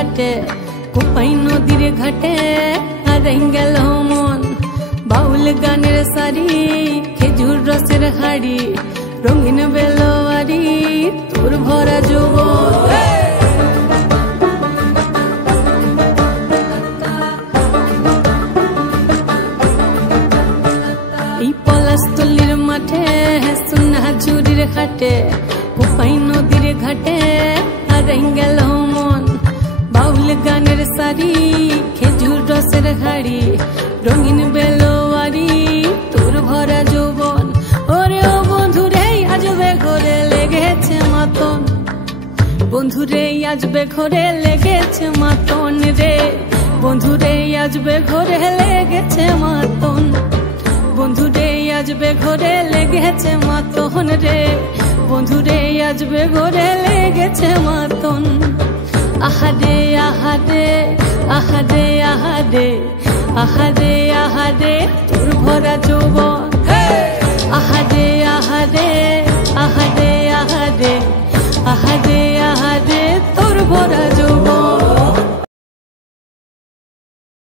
খাটে কোপাই নদীর ঘাটে হারাই গেল মন বাউল গানের সারি খেজুর রসের হাড়ি রঙিন বেলোয়ারি তোর ভরা যৌবন এই পলাশতলির মাঠে সোনা ঝুরির খাটে কোপাই নদীর ঘাটে হারাই গেল মন বাউল গানের সারি খেজুর রসের হাড়ি রঙিন বেলোয়ারি তোর ভরা যৌবন ওরে ও বন্ধুরে আজবে ঘরে লেগেছে মাতন বন্ধুরে আজবে ঘরে লেগেছে মাতন রে বন্ধুরে আজবে ঘরে লেগেছে মাতন বন্ধুরে আজবে ঘরে লেগেছে মাতন রে বন্ধুরে আজবে ঘরে লেগেছে মাতন আহারে আহারে আহারে আহারে আহারে আহারে তোর ভরা যৌবন